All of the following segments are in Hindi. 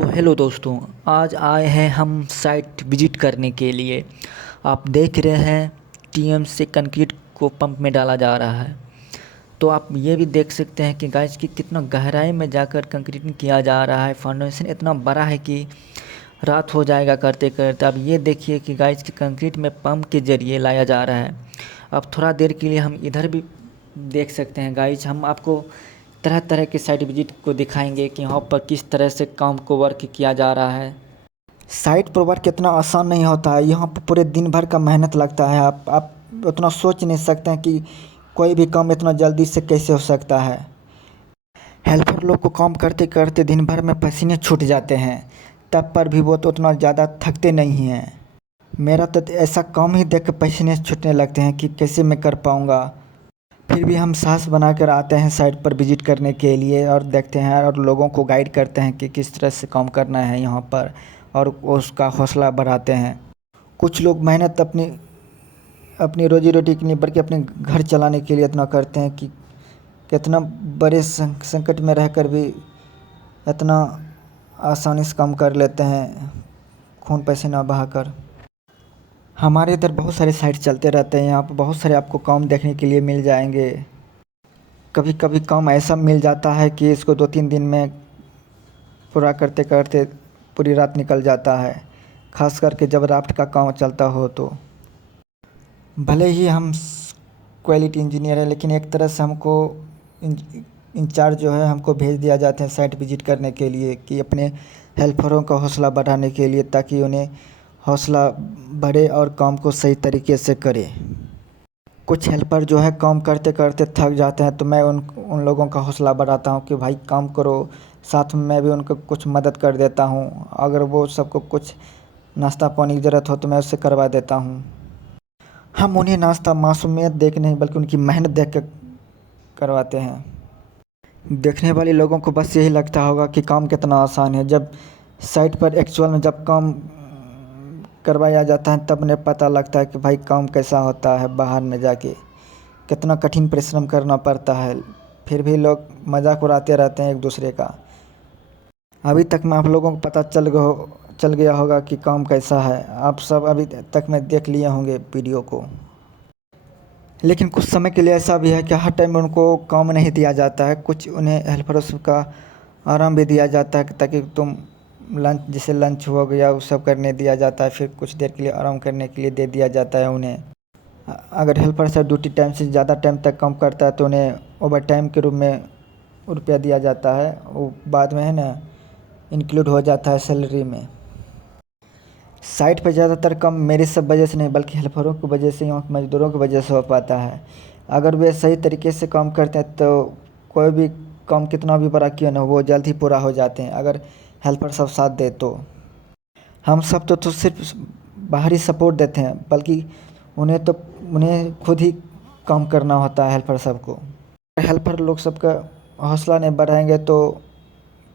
तो हेलो दोस्तों, आज आए हैं हम साइट विजिट करने के लिए। आप देख रहे हैं टीएम से कंक्रीट को पंप में डाला जा रहा है। तो आप ये भी देख सकते हैं कि गाइस की कितना गहराई में जाकर कंक्रीटिंग किया जा रहा है। फाउंडेशन इतना बड़ा है कि रात हो जाएगा करते करते। अब ये देखिए कि गाइस की कंक्रीट में पंप के ज़रिए लाया जा रहा है। अब थोड़ा देर के लिए हम इधर भी देख सकते हैं गाइस। हम आपको तरह तरह के साइट विजिट को दिखाएंगे कि यहाँ पर किस तरह से काम को वर्क किया जा रहा है। साइट पर वर्क इतना आसान नहीं होता है। यहाँ पर पूरे दिन भर का मेहनत लगता है। आप उतना सोच नहीं सकते हैं कि कोई भी काम इतना जल्दी से कैसे हो सकता है। हेल्पर लोग को काम करते करते दिन भर में पसीने छूट जाते हैं, तब पर भी वो तो उतना ज़्यादा थकते नहीं हैं। मेरा तो ऐसा काम ही देख कर पसीने छूटने लगते हैं कि कैसे मैं कर पाऊँगा। फिर भी हम साहस बनाकर आते हैं साइट पर विजिट करने के लिए और देखते हैं और लोगों को गाइड करते हैं कि किस तरह से काम करना है यहाँ पर, और उसका हौसला बढ़ाते हैं। कुछ लोग मेहनत अपनी अपनी रोजी रोटी के लिए बल्कि अपने घर चलाने के लिए इतना करते हैं कि कितना बड़े संकट में रहकर भी इतना आसानी से काम कर लेते हैं, खून पसीना बहाकर। हमारे इधर बहुत सारे साइट चलते रहते हैं। यहाँ पर बहुत सारे आपको काम देखने के लिए मिल जाएंगे। कभी कभी काम ऐसा मिल जाता है कि इसको 2-3 दिन में पूरा करते करते पूरी रात निकल जाता है, खास करके जब राफ्ट का काम चलता हो तो। भले ही हम क्वालिटी इंजीनियर है, लेकिन एक तरह से हमको इंचार्ज जो है हमको भेज दिया जाता है साइट विजिट करने के लिए कि अपने हेल्परों का हौसला बढ़ाने के लिए, ताकि उन्हें हौसला बढ़े और काम को सही तरीके से करे। कुछ हेल्पर जो है काम करते करते थक जाते हैं, तो मैं उन लोगों का हौसला बढ़ाता हूँ कि भाई काम करो, साथ में मैं भी उनको कुछ मदद कर देता हूँ। अगर वो सबको कुछ नाश्ता पानी की ज़रूरत हो तो मैं उससे करवा देता हूँ। हम उन्हें नाश्ता मासूमियत देख नहीं बल्कि उनकी मेहनत देख कर करवाते हैं। देखने वाले लोगों को बस यही लगता होगा कि काम कितना आसान है। जब साइट पर एक्चुअल में जब काम करवाया जाता है तब उन्हें पता लगता है कि भाई काम कैसा होता है। बाहर में जाके कितना कठिन परिश्रम करना पड़ता है, फिर भी लोग मजाक उड़ाते रहते हैं एक दूसरे का। अभी तक में आप लोगों को पता चल गया होगा कि काम कैसा है। आप सब अभी तक में देख लिए होंगे वीडियो को। लेकिन कुछ समय के लिए ऐसा भी है कि हर टाइम उनको काम नहीं दिया जाता है। कुछ उन्हें हेल्परों का आराम भी दिया जाता है ताकि तुम लंच, जैसे लंच हो गया, वो सब करने दिया जाता है। फिर कुछ देर के लिए आराम करने के लिए दे दिया जाता है उन्हें। अगर हेल्पर से ड्यूटी टाइम से ज़्यादा टाइम तक काम करता है तो उन्हें ओवर टाइम के रूप में रुपया दिया जाता है। वो बाद में है ना इंक्लूड हो जाता है सैलरी में। साइट पर ज़्यादातर काम मेरी सब वजह से नहीं बल्कि हेल्परों की वजह से, यहाँ मज़दूरों की वजह से हो पाता है। अगर वे सही तरीके से काम करते हैं तो कोई भी काम कितना भी बड़ा क्यों ना हो वो जल्द ही पूरा हो जाते हैं, अगर हेल्पर सब साथ दे तो। हम सब तो सिर्फ बाहरी सपोर्ट देते हैं, बल्कि उन्हें खुद ही काम करना होता है हेल्पर सबको। हेल्पर लोग सबका हौसला नहीं बढ़ाएंगे तो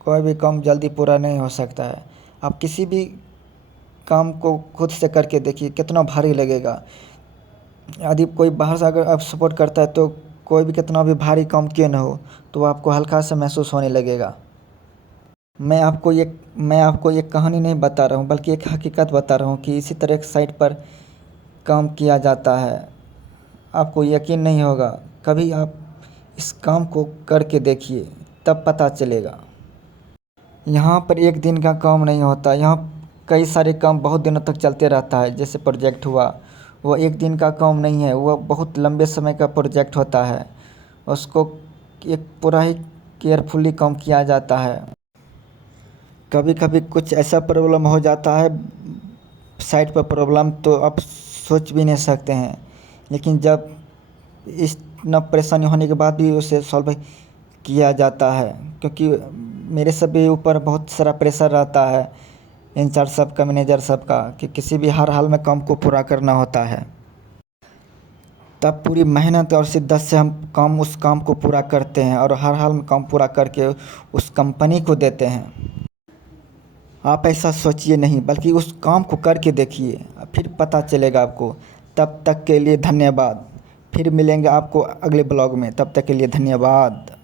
कोई भी काम जल्दी पूरा नहीं हो सकता है। आप किसी भी काम को खुद से करके देखिए कितना भारी लगेगा। यदि कोई बाहर से अगर आप सपोर्ट करता है तो कोई भी कितना भी भारी काम क्यों ना हो तो आपको हल्का सा महसूस होने लगेगा। मैं आपको एक कहानी नहीं बता रहा हूँ बल्कि एक हकीकत बता रहा हूँ कि इसी तरह एक साइट पर काम किया जाता है। आपको यकीन नहीं होगा, कभी आप इस काम को करके देखिए तब पता चलेगा। यहाँ पर एक दिन का काम नहीं होता, यहाँ कई सारे काम बहुत दिनों तक चलते रहता है। जैसे प्रोजेक्ट हुआ, वो एक दिन का काम नहीं है, वो बहुत लंबे समय का प्रोजेक्ट होता है। उसको एक पूरा ही केयरफुली काम किया जाता है। कभी कभी कुछ ऐसा प्रॉब्लम हो जाता है साइट पर, प्रॉब्लम तो आप सोच भी नहीं सकते हैं। लेकिन जब इतना परेशानी होने के बाद भी उसे सॉल्व किया जाता है, क्योंकि मेरे सभी ऊपर बहुत सारा प्रेशर रहता है, इंचार्ज सबका, मैनेजर सबका, कि किसी भी हर हाल में काम को पूरा करना होता है। तब पूरी मेहनत और शिद्दत से हम उस काम को पूरा करते हैं और हर हाल में काम पूरा करके उस कंपनी को देते हैं। आप ऐसा सोचिए नहीं बल्कि उस काम को करके देखिए, फिर पता चलेगा आपको। तब तक के लिए धन्यवाद। फिर मिलेंगे आपको अगले ब्लॉग में, तब तक के लिए धन्यवाद।